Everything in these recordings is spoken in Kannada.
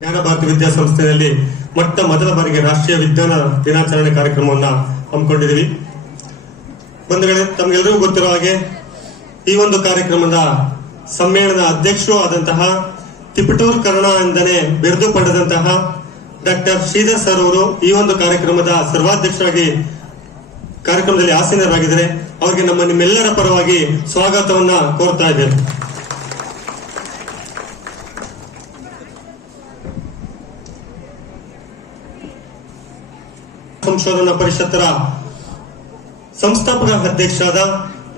ಜ್ಞಾನ ಭಾರತಿ ವಿದ್ಯಾಸಂಸ್ಥೆಯಲ್ಲಿ ಮೊದಲ ಬಾರಿಗೆ ರಾಷ್ಟ್ರೀಯ ವಿಜ್ಞಾನ ದಿನಾಚರಣೆ ಕಾರ್ಯಕ್ರಮವನ್ನು ಹಮ್ಮಿಕೊಂಡಿದ್ದೀವಿ. ಬಂಧುಗಳೇ, ತಮಗೆಲ್ಲರಿಗೂ ಗೊತ್ತಿರುವ ಹಾಗೆ ಈ ಒಂದು ಕಾರ್ಯಕ್ರಮದ ಸಮ್ಮೇಳನ ಅಧ್ಯಕ್ಷರು ಆದಂತಹ ತಿಪಟೂರು ಕರ್ಣ ಎಂದನೇ ಬಿರುದು ಪಡೆದಂತಹ ಡಾಕ್ಟರ್ ಶ್ರೀಧರ್ ಸರ್ ಅವರು ಈ ಒಂದು ಕಾರ್ಯಕ್ರಮದ ಸರ್ವಾಧ್ಯಕ್ಷರಾಗಿ ಕಾರ್ಯಕ್ರಮದಲ್ಲಿ ಆಸೀನರಾಗಿದ್ದಾರೆ. ಅವರಿಗೆ ನಿಮ್ಮೆಲ್ಲರ ಪರವಾಗಿ ಸ್ವಾಗತವನ್ನ ಕೋರ್ತಾ ಇದ್ದೇವೆ. ಸಂಶೋಧನಾ ಪರಿಷತ್ತರ ಸಂಸ್ಥಾಪಕ ಅಧ್ಯಕ್ಷರಾದ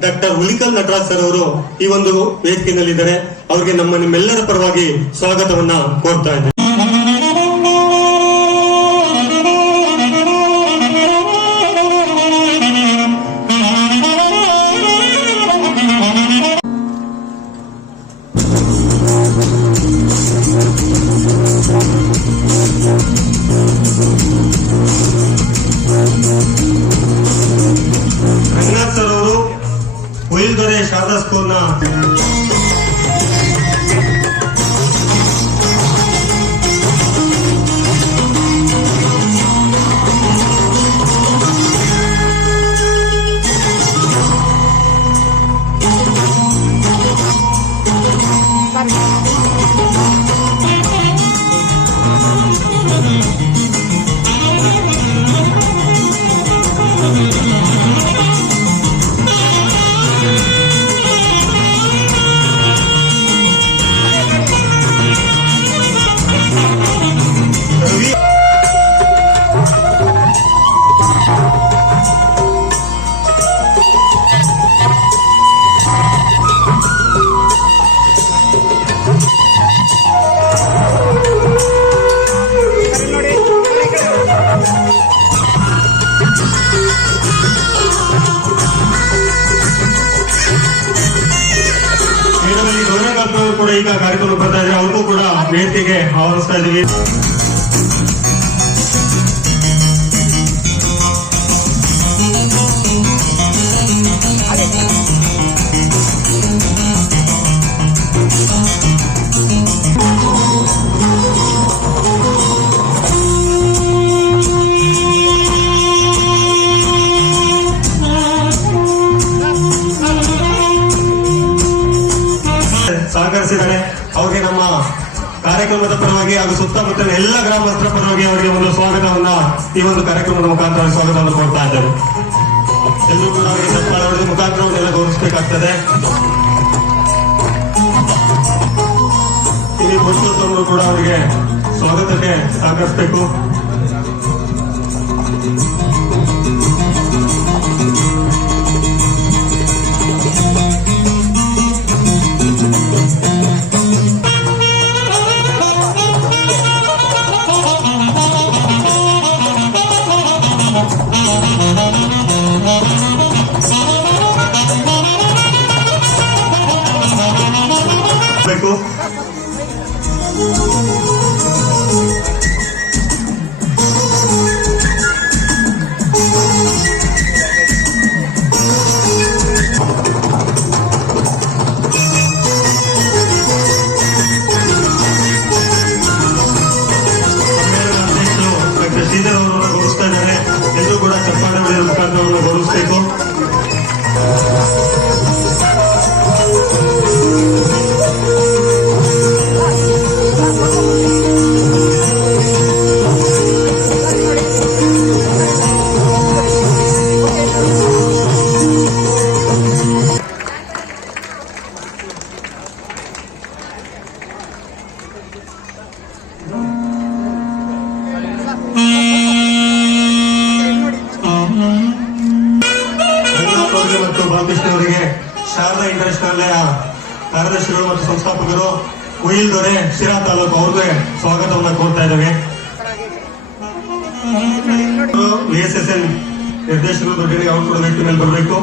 ಡಾಕ್ಟರ್ ಹುಲಿಕಲ್ ನಟರಾಜ್ ಸರ್ ಅವರು ಈ ಒಂದು ವೇದಿಕೆಯಲ್ಲಿದ್ದಾರೆ. ಅವರಿಗೆ ನಿಮ್ಮೆಲ್ಲರ ಪರವಾಗಿ ಸ್ವಾಗತವನ್ನ ಕೋರ್ತಾ ಇದ್ದೇವೆ. ರಂಗನಾಥ್ ಸರ್ ಅವರು ಹುಯಿಲ್ದೊರೆ ಶಾರದಾ ಸ್ಕೂಲ್ನ ಕೂಡ ಈಗ ಕಾರ್ಯಕ್ರಮ ಬರ್ತಾ ಇದ್ದಾರೆ. ಅವ್ರಿಗೂ ಕೂಡ ವೇದಿಕೆಗೆ ಆಹ್ವಾನಿಸ್ತಾ ಇದ್ದೀವಿ. ಸಹಕರಿಸಿದ್ದಾರೆ. ಅವರಿಗೆ ನಮ್ಮ ಕಾರ್ಯಕ್ರಮದ ಪರವಾಗಿ ಹಾಗೂ ಸುತ್ತಮುತ್ತಲ ಎಲ್ಲ ಗ್ರಾಮಸ್ಥರ ಪರವಾಗಿ ಅವರಿಗೆ ಒಂದು ಸ್ವಾಗತವನ್ನ ಈ ಒಂದು ಕಾರ್ಯಕ್ರಮದ ಮುಖಾಂತರ ಸ್ವಾಗತವನ್ನು ಕೊಡ್ತಾ ಇದ್ದಾರೆ. ಎಲ್ಲರೂ ಕೂಡ ಅವರಿಗೆ ಚಪ್ಪಾಳೆ ಹೊಡೆದ ಮುಖಾಂತರವನ್ನೆಲ್ಲ ಗೌರವಿಸಬೇಕಾಗ್ತದೆ. ಇಲ್ಲಿ ಪುರುಷೋತ್ತಮರು ಕೂಡ ಅವರಿಗೆ ಸ್ವಾಗತಕ್ಕೆ ಸಹಕರಿಸಬೇಕು. ಶ್ರೀಧರ್ ಅವರನ್ನು ಗೌರವಿಸ್ತಾ ಇದ್ದಾರೆ. ಎಲ್ಲರೂ ಕೂಡ ಚಪ್ಪಾಳೆ ಹೊಡೆಯುವ ಮುಖಾಂತರ ಗೌರವಿಸಬೇಕು. ಮತ್ತು ಬಾಲಕೃಷ್ಣ ಅವರಿಗೆ ಶಾರದಾ ಇಂಟರ್ನ್ಯಾಷನಲ್ ಕಾರ್ಯದರ್ಶಿಗಳು ಮತ್ತು ಸಂಸ್ಥಾಪಕರು ಹುಯಿಲ್ದೊರೆ ಶಿರಾ ತಾಲೂಕು ಅವ್ರಿಗೆ ಸ್ವಾಗತವನ್ನು ಕೋರ್ತಾ ಇದ್ದೇವೆ. VSSN ನಿರ್ದೇಶಕರು ದೊಡ್ಡಗೆ ಅವ್ರು ಕೂಡ ವ್ಯಕ್ತಿ ಮೇಲೆ ಬರಬೇಕು.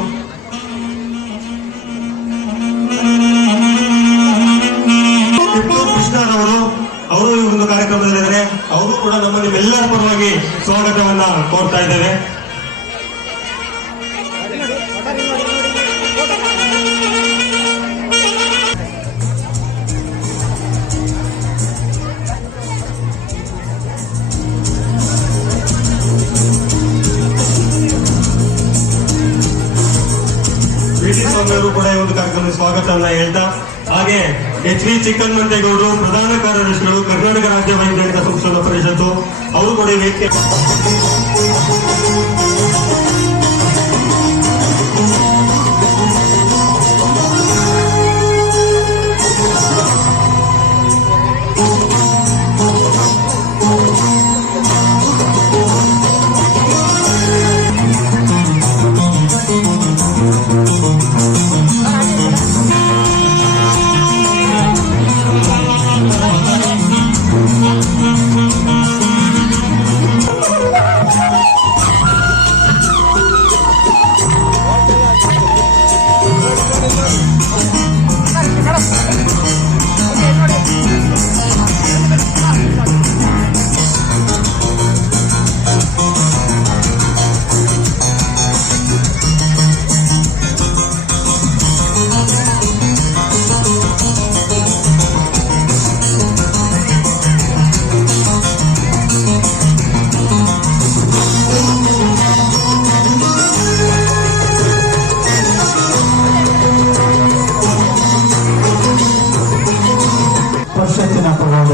ಅವರು ಈ ಒಂದು ಕಾರ್ಯಕ್ರಮದಲ್ಲಿದ್ದಾರೆ. ಅವರು ಕೂಡ ನಿಮ್ಮೆಲ್ಲರ ಪರವಾಗಿ ಸ್ವಾಗತವನ್ನ ಕೋರ್ತಾ ಇದ್ದೇವೆ. ತಮ್ಮೆಲ್ಲರೂ ಕೂಡ ಈ ಒಂದು ಕಾರ್ಯಕ್ರಮಕ್ಕೆ ಸ್ವಾಗತವನ್ನ ಹೇಳ್ತಾ, ಹಾಗೆ HV ಚಿಕ್ಕಮಂತೇಗೌಡರು ಪ್ರಧಾನ ಕಾರ್ಯದರ್ಶಿಗಳು ಕರ್ನಾಟಕ ರಾಜ್ಯ ವೈಜ್ಞಾನಿಕ ಸಂಶೋಧನಾ ಪರಿಷತ್ತು ಅವರು ಕೂಡ ವೇದಿಕೆ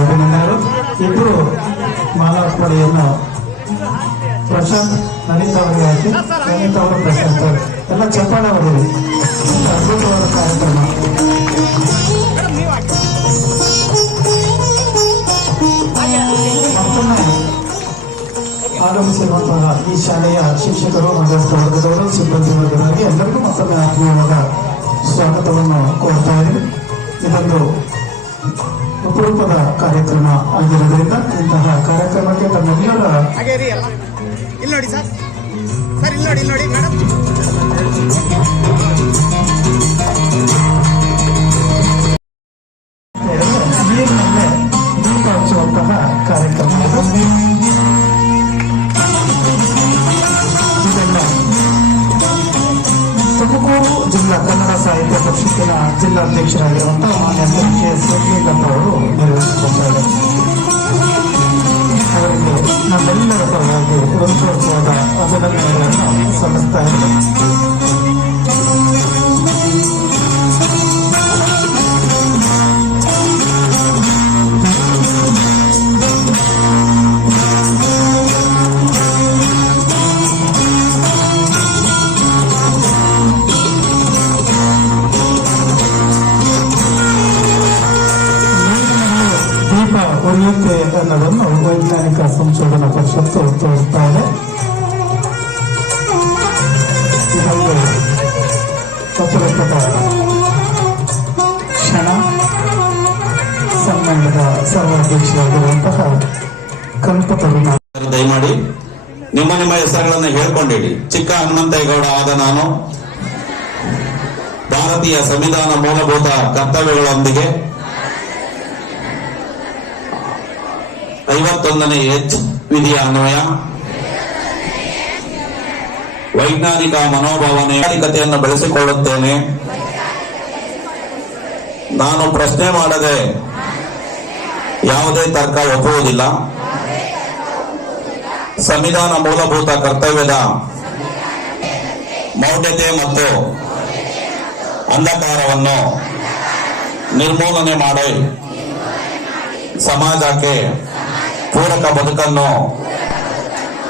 ಅಭಿನಂದನೆಗಳು. ಇಬ್ಬರು ಮಾಲಾರ್ಪಣೆಯನ್ನು ಪ್ರಶಾಂತ್ ನನಿತಾ ಅವರಿಗೆ ಹಾಕಿ, ನನಿತಾ ಅವರು ಪ್ರಶಾಂತ್ ಅವರು ಎಲ್ಲ ಚಪ್ಪಾಳೆ ಅವರಿಗೆ ಅದ್ಭುತವಾದ ಕಾರ್ಯಕ್ರಮ. ಮತ್ತೊಮ್ಮೆ ಆಗಮಿಸಿರುವಂತಹ ಈ ಶಾಲೆಯ ಶಿಕ್ಷಕರು, ಮಧ್ಯಸ್ಥ ವರ್ಗದವರು, ಸಿಬ್ಬಂದಿ ವರ್ಗದವರಿಗೆ ಎಲ್ಲರಿಗೂ ಮತ್ತೊಮ್ಮೆ ಆತ್ಮೀಯವಾದ ಸ್ವಾಗತವನ್ನು ಕೋರ್ತಾ ಇದ್ದೀವಿ. ಇದೊಂದು ಅಪರೂಪದ ಕಾರ್ಯಕ್ರಮ ಆಗಿರೋದ್ರಿಂದ ಇಂತಹ ಕಾರ್ಯಕ್ರಮಕ್ಕೆ ತಮ್ಮೆಲ್ಲರ ನೋಡಿ ಸರ್ ಇಲ್ಲಿ ನೋಡಿ ಮೇಡಮ್ ನೀರಿನಲ್ಲೇ ದೀಪ ಹಚ್ಚುವಂತಹ ಕಾರ್ಯಕ್ರಮ ಇದೆಲ್ಲ ತುಮಕೂರು ಜಿಲ್ಲಾ ಕನ್ನಡ ಸಾಹಿತ್ಯ ಪರಿಷತ್ತಿನ ಜಿಲ್ಲಾಧ್ಯಕ್ಷರಾಗಿರುವಂತಹ ಮಾನ್ಯ KS ಶ್ರೀಲತಾ ಅವರು ನಿರ್ವಹಿಸಿಕೊಂಡಿದ್ದಾರೆ. ಅವರಿಗೆ ನಮ್ಮೆಲ್ಲರ ಪರವಾಗಿ ಹೃದಯಪೂರ್ವಕವಾದ ಅಭಿನಂದನೆಗಳನ್ನು ಸಲ್ಲಿಸ್ತಾ ಇದ್ದಾರೆ. ಉಳಿಯುತ್ತೆ ಅನ್ನೋದನ್ನು ವೈಜ್ಞಾನಿಕ ಸಂಶೋಧನಾ ಪರಿಷತ್ತು ತೋರಿಸ್ತಾ ಇದೆ. ಇದೊಂದು ಅಪರೂಪದ ಕ್ಷಣ. ಸಮ್ಮೇಳನದ ಸರ್ವಾಧ್ಯಕ್ಷರಾಗಿರುವಂತಹ ಕಲ್ಪತರುಣ ದಯಮಾಡಿ ನಿಮ್ಮ ಹೆಸರುಗಳನ್ನು ಹೇಳ್ಕೊಂಡಿಡಿ. ಚಿಕ್ಕ ಹನುಮಂತೇಗೌಡ ಆದ ನಾನು ಭಾರತೀಯ ಸಂವಿಧಾನ ಮೂಲಭೂತ ಕರ್ತವ್ಯಗಳೊಂದಿಗೆ 51ನೇ H ವಿಧಿಯ ಅನ್ವಯ ವೈಜ್ಞಾನಿಕ ಮನೋಭಾವನೆಯನ್ನು ಬೆಳೆಸಿಕೊಳ್ಳುತ್ತೇನೆ. ನಾನು ಪ್ರಶ್ನೆ ಮಾಡದೆ ಯಾವುದೇ ತರ್ಕ ಒಪ್ಪುವುದಿಲ್ಲ. ಸಂವಿಧಾನ ಮೂಲಭೂತ ಕರ್ತವ್ಯದ ಮೌಢ್ಯತೆ ಮತ್ತು ಅಂಧಕಾರವನ್ನು ನಿರ್ಮೂಲನೆ ಮಾಡಿ ಸಮಾಜಕ್ಕೆ ಪೂರಕ ಬದುಕನ್ನು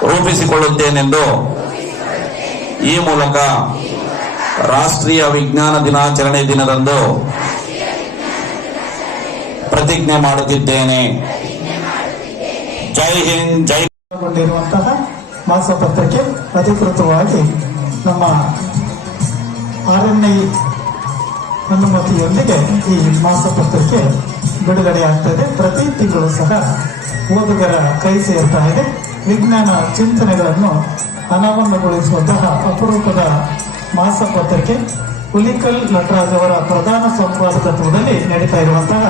ರೂಪಿಸಿಕೊಳ್ಳುತ್ತೇನೆಂದು ಈ ಮೂಲಕ ರಾಷ್ಟ್ರೀಯ ವಿಜ್ಞಾನ ದಿನಾಚರಣೆ ದಿನದಂದು ಪ್ರತಿಜ್ಞೆ ಮಾಡುತ್ತಿದ್ದೇನೆ. ಜೈ ಹಿಂದ್, ಜೈ. ಗೊಂಡಿರುವಂತಹ ಮಾಸಪತ್ರಕ್ಕೆ ಅಧಿಕೃತವಾಗಿ ನಮ್ಮ RNI ಅನುಮತಿಯೊಂದಿಗೆ ಈ ಮಾಸಪತ್ರಕ್ಕೆ ಬಿಡುಗಡೆಯಾಗ್ತದೆ. ಪ್ರತಿ ತಿಂಗಳು ಸಹ ಓದುಗರ ಕೈ ಸೇರ್ತಾ ಇದೆ. ವಿಜ್ಞಾನ ಚಿಂತನೆಗಳನ್ನು ಅನಾವರಣಗೊಳಿಸುವಂತಹ ಅಪರೂಪದ ಮಾಸಪತ್ರಿಕೆ ಹುಲಿಕಲ್ ನಟರಾಜ್ ಅವರ ಪ್ರಧಾನ ಸಂಪಾದಕತ್ವದಲ್ಲಿ ನಡೀತಾ ಇರುವಂತಹ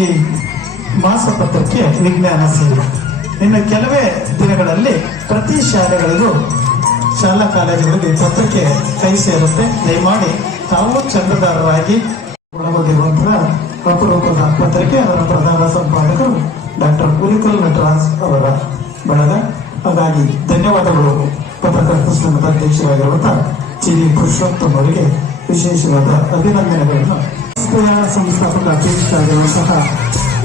ಈ ಮಾಸಪತ್ರಿಕೆ ವಿಜ್ಞಾನ ಸೇವೆ ಇನ್ನು ಕೆಲವೇ ದಿನಗಳಲ್ಲಿ ಪ್ರತಿ ಶಾಲೆಗಳಿಗೂ, ಶಾಲಾ ಕಾಲೇಜುಗಳಿಗೆ ಪತ್ರಿಕೆ ಕೈ ಸೇರುತ್ತೆ. ದಯಮಾಡಿ ತಾವು ಚಂದಾದಾರರಾಗಿ ಒಳಗೊಂಡಿರುವಂತಹ ಅಪರೂಪದ ಪತ್ರಿಕೆ ಅದರ ಪ್ರಧಾನ ಸಂಪಾದಕರು ಡಾಕ್ಟರ್ ಹುಲಿಕಲ್ ನಟರಾಜ್ ಅವರ ಬಳಗ. ಹಾಗಾಗಿ ಧನ್ಯವಾದಗಳು ಪತ್ರಕರ್ತ ಸಂಘದ ಅಧ್ಯಕ್ಷರಾಗಿರುವಂತಹ ಚಿರಿ ಪುರುಷೋತ್ತಮ್ ಅವರಿಗೆ ವಿಶೇಷವಾದ ಅಭಿನಂದನೆಗಳನ್ನು ಸಂಸ್ಥೆಯ ಸಂಸ್ಥಾಪಕ ಅಧ್ಯಕ್ಷರಾಗಿರುವಂತಹ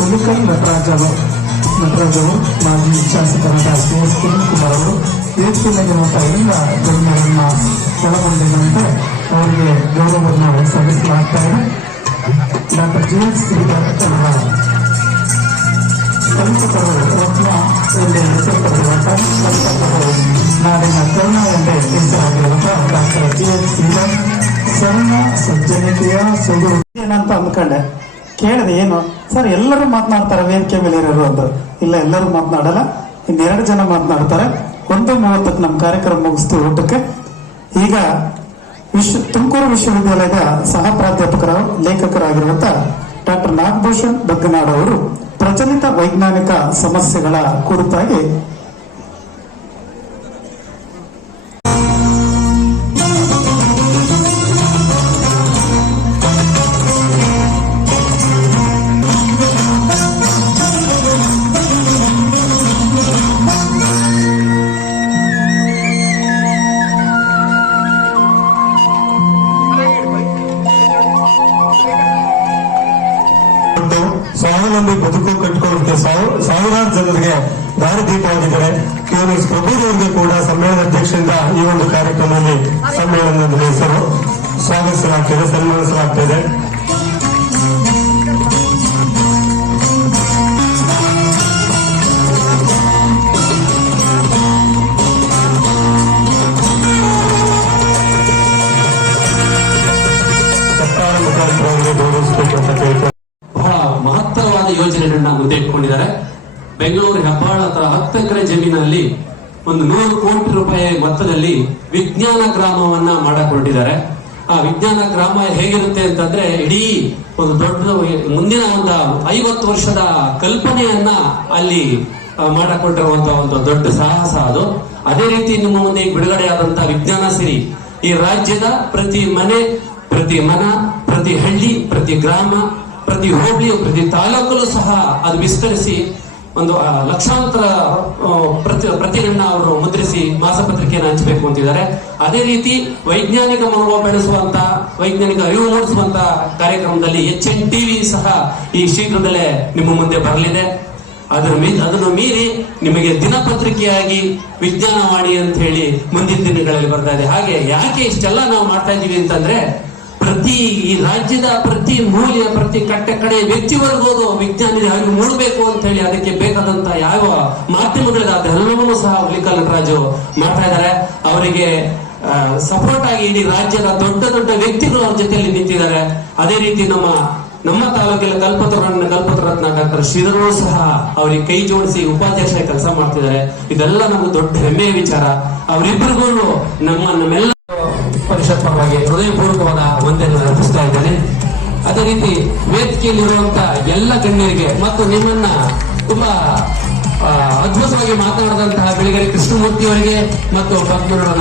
ಉಲಿಕಲ್ ನಟರಾಜ್ ಅವರು ಮಾಜಿ ಶಾಸಕರಾದ ಕೆ.ಎಸ್. ಕಿರಣ್ ಕುಮಾರ್ ಅವರು ವೇದಿಕೆಯಲ್ಲಿರುವಂತಹ ಎಲ್ಲ ಗಣ್ಯರನ್ನ ಒಳಗೊಂಡಿರುವಂತೆ ಅವರಿಗೆ ಗೌರವವನ್ನು ಸಲ್ಲಿಸಲಾಗ್ತಾ ಇದೆ. Doctor GS. ಶ್ರೀಧರ್ ಅವರ ಕಲ್ಪತರು ರತ್ನ ಎಂದೇ ಹೆಸರು ಪಡೆದಿರುವಂತಹ ಕಲ್ಪತರು ನಾಡಿನ ಕರುಣ ಎಂದೇ ಹೆಸರಾಗಿರುವಂತಹ ಡಾಕ್ಟರ್ ಜಿ.ಎಸ್. ಶ್ರೀಧರ್ ಸರಳ ಸಜ್ಜನಿಕೆಯ ಸುಗು ಏನಂತ ಅಂದ್ಕೊಂಡೆ. ಕೇಳಿದೆ ಏನು ಸರ್ ಎಲ್ಲರೂ ಮಾತನಾಡ್ತಾರೆ ವೇದಿಕೆ ಮೇಲೆ ಇರೋರು ಅಂತ. ಇಲ್ಲ, ಎಲ್ಲರೂ ಮಾತನಾಡಲ್ಲ, ಇನ್ನೆರಡು ಜನ ಮಾತನಾಡ್ತಾರೆ. 1:30 ನಮ್ಮ ಕಾರ್ಯಕ್ರಮ ಮುಗಿಸ್ತು ಊಟಕ್ಕೆ. ಈಗ ತುಮಕೂರು ವಿಶ್ವವಿದ್ಯಾಲಯದ ಸಹ ಪ್ರಾಧ್ಯಾಪಕರು ಲೇಖಕರಾಗಿರುವಂತಹ ಡಾಕ್ಟರ್ ನಾಗಭೂಷಣ್ ಬಗ್ಗನಾಡ್ ಅವರು ಪ್ರಚಲಿತ ವೈಜ್ಞಾನಿಕ ಸಮಸ್ಯೆಗಳ ಕುರಿತಾಗಿ ಸ್ವಾವಲಂಬಿ ಬದುಕು ಕಟ್ಟಿಕೊಳ್ಳುತ್ತೆ ಸಾವಿರಾರು ಜನರಿಗೆ ದಾರಿದೀಪವಾಗಿದ್ದಾರೆ. ಕೆ.ಎಸ್. ಪ್ರಭುರವರಿಗೆ ಕೂಡ ಸಮ್ಮೇಳನ ಅಧ್ಯಕ್ಷರಿಂದ ಈ ಒಂದು ಕಾರ್ಯಕ್ರಮದಲ್ಲಿ ಸಮ್ಮೇಳನದ ಹೆಸರು ಸ್ವಾಗತಿಸಲಾಗ್ತಿದೆ, ಸನ್ಮಾನಿಸಲಾಗ್ತಿದೆ. ಸರ್ಕಾರ ಮುಖಾಂತರ ಗೌರವಿಸಬೇಕು ಅಂತ ಕೇಳ್ತಾರೆ. ಬಹಳ ಮಹತ್ತರವಾದ ಯೋಜನೆಗಳನ್ನ ಮುಂದೆ ಇಟ್ಕೊಂಡಿದ್ದಾರೆ. ಬೆಂಗಳೂರು ಹೆಬ್ಬಾಳ ಹತ್ರ 10 ಎಕರೆ ಜಮೀನಲ್ಲಿ ಒಂದು 100 ಕೋಟಿ ರೂಪಾಯಿ ಮೊತ್ತದಲ್ಲಿ ವಿಜ್ಞಾನ ಗ್ರಾಮವನ್ನ ಮಾಡಕ್ ಹೊರಟಿದ್ದಾರೆ. ಆ ವಿಜ್ಞಾನ ಗ್ರಾಮ ಹೇಗಿರುತ್ತೆ ಅಂತಂದ್ರೆ ಇಡೀ ಒಂದು ದೊಡ್ಡ ಮುಂದಿನ ಒಂದು 50 ವರ್ಷದ ಕಲ್ಪನೆಯನ್ನ ಅಲ್ಲಿ ಮಾಡಕ್ ಹೊರಟಿರುವಂತಹ ಒಂದು ದೊಡ್ಡ ಸಾಹಸ ಅದು. ಅದೇ ರೀತಿ ನಿಮ್ಮ ಮುಂದೆ ಬಿಡುಗಡೆ ಆದಂತಹ ವಿಜ್ಞಾನ ಸಿರಿ ಈ ರಾಜ್ಯದ ಪ್ರತಿ ಮನೆ, ಪ್ರತಿ ಮನ, ಪ್ರತಿ ಹಳ್ಳಿ, ಪ್ರತಿ ಗ್ರಾಮ, ಪ್ರತಿ ಹೋಬಳಿ, ಪ್ರತಿ ತಾಲೂಕಲ್ಲೂ ಸಹ ಅದು ವಿಸ್ತರಿಸಿ ಒಂದು ಲಕ್ಷಾಂತರ ಪ್ರತಿಗಳನ್ನ ಅವರು ಮುದ್ರಿಸಿ ಮಾಸಪತ್ರಿಕೆಯನ್ನು ಹಂಚಬೇಕು ಅಂತಿದ್ದಾರೆ. ಅದೇ ರೀತಿ ವೈಜ್ಞಾನಿಕ ಮನೋಭಾವ ಬೆಳೆಸುವಂತ, ವೈಜ್ಞಾನಿಕ ಅರಿವು ಮೂಡಿಸುವಂತ ಕಾರ್ಯಕ್ರಮದಲ್ಲಿ HN TV ಸಹ ಈ ಶೀಘ್ರದಲ್ಲೇ ನಿಮ್ಮ ಮುಂದೆ ಬರಲಿದೆ. ಅದನ್ನು ಮೀರಿ ನಿಮಗೆ ದಿನಪತ್ರಿಕೆಯಾಗಿ ವಿಜ್ಞಾನವಾಣಿ ಅಂತ ಹೇಳಿ ಮುಂದಿನ ದಿನಗಳಲ್ಲಿ ಬರ್ತಾ ಇದೆ. ಹಾಗೆ ಯಾಕೆ ಇಷ್ಟೆಲ್ಲ ನಾವು ಮಾಡ್ತಾ ಇದೀವಿ ಅಂತಂದ್ರೆ ಈ ರಾಜ್ಯದ ಪ್ರತಿ ಮೂಲೆಯ, ಪ್ರತಿ ಕಡೆ ವ್ಯಕ್ತಿವರೆಗೂ ವಿಜ್ಞಾನಿ ಅರಿವು ಮೂಡಬೇಕು ಅಂತ ಹೇಳಿ ಅದಕ್ಕೆ ಬೇಕಾದಂತ ಯಾವ ಮಾಧ್ಯಮಗಳಿದೆ ಅದೆಲ್ಲವನ್ನೂ ಸಹ ಉಲಿಕಲ್ ನಟರಾಜು ಮಾಡ್ತಾ ಇದ್ದಾರೆ. ಅವರಿಗೆ ಸಪೋರ್ಟ್ ಆಗಿ ಇಡೀ ರಾಜ್ಯದ ದೊಡ್ಡ ದೊಡ್ಡ ವ್ಯಕ್ತಿಗಳು ಅವ್ರ ಜೊತೆಯಲ್ಲಿ ನಿಂತಿದ್ದಾರೆ. ಅದೇ ರೀತಿ ನಮ್ಮ ತಾಲೂಕಿನ ಕಲ್ಪತರತ್ನ ಡಾಕ್ಟರ್ ಶ್ರೀಧರರು ಸಹ ಅವರಿಗೆ ಕೈ ಜೋಡಿಸಿ ಉಪಾಧ್ಯಕ್ಷ ಕೆಲಸ ಮಾಡ್ತಿದ್ದಾರೆ. ಇದೆಲ್ಲ ನಮ್ಗೆ ದೊಡ್ಡ ಹೆಮ್ಮೆಯ ವಿಚಾರ. ಅವರಿಬ್ಬರಿಗೂ ನಮ್ಮೆಲ್ಲ ಪರಿಷತ್ ಪರವಾಗಿ ಹೃದಯಪೂರ್ವಕವಾದ ವಂದನೆ ಅರ್ಪಿಸ್ತಾ ಇದ್ದೇನೆ. ಅದೇ ರೀತಿ ವೇದಿಕೆಯಲ್ಲಿರುವಂತಹ ಎಲ್ಲ ಗಣ್ಯರಿಗೆ ಮತ್ತು ನಿಮ್ಮನ್ನ ತುಂಬಾ ಅದ್ಭುತವಾಗಿ ಮಾತನಾಡಿದಂತಹ ಬೆಳಗೆರೆ ಕೃಷ್ಣಮೂರ್ತಿ ಅವರಿಗೆ ಮತ್ತು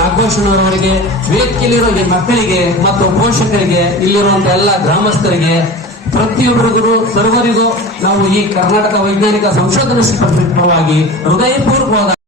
ನಾಗಭೂಷಣ್ ಅವರವರಿಗೆ, ವೇದಿಕೆಯಲ್ಲಿರೋ ಮಕ್ಕಳಿಗೆ ಮತ್ತು ಪೋಷಕರಿಗೆ, ಇಲ್ಲಿರುವಂತಹ ಎಲ್ಲ ಗ್ರಾಮಸ್ಥರಿಗೆ, ಪ್ರತಿಯೊಬ್ಬರಿಗೂ ಸರ್ವರಿಗೂ ನಾವು ಈ ಕರ್ನಾಟಕ ವೈಜ್ಞಾನಿಕ ಸಂಶೋಧನಾ ಪರವಾಗಿ ಹೃದಯಪೂರ್ವಕವಾದ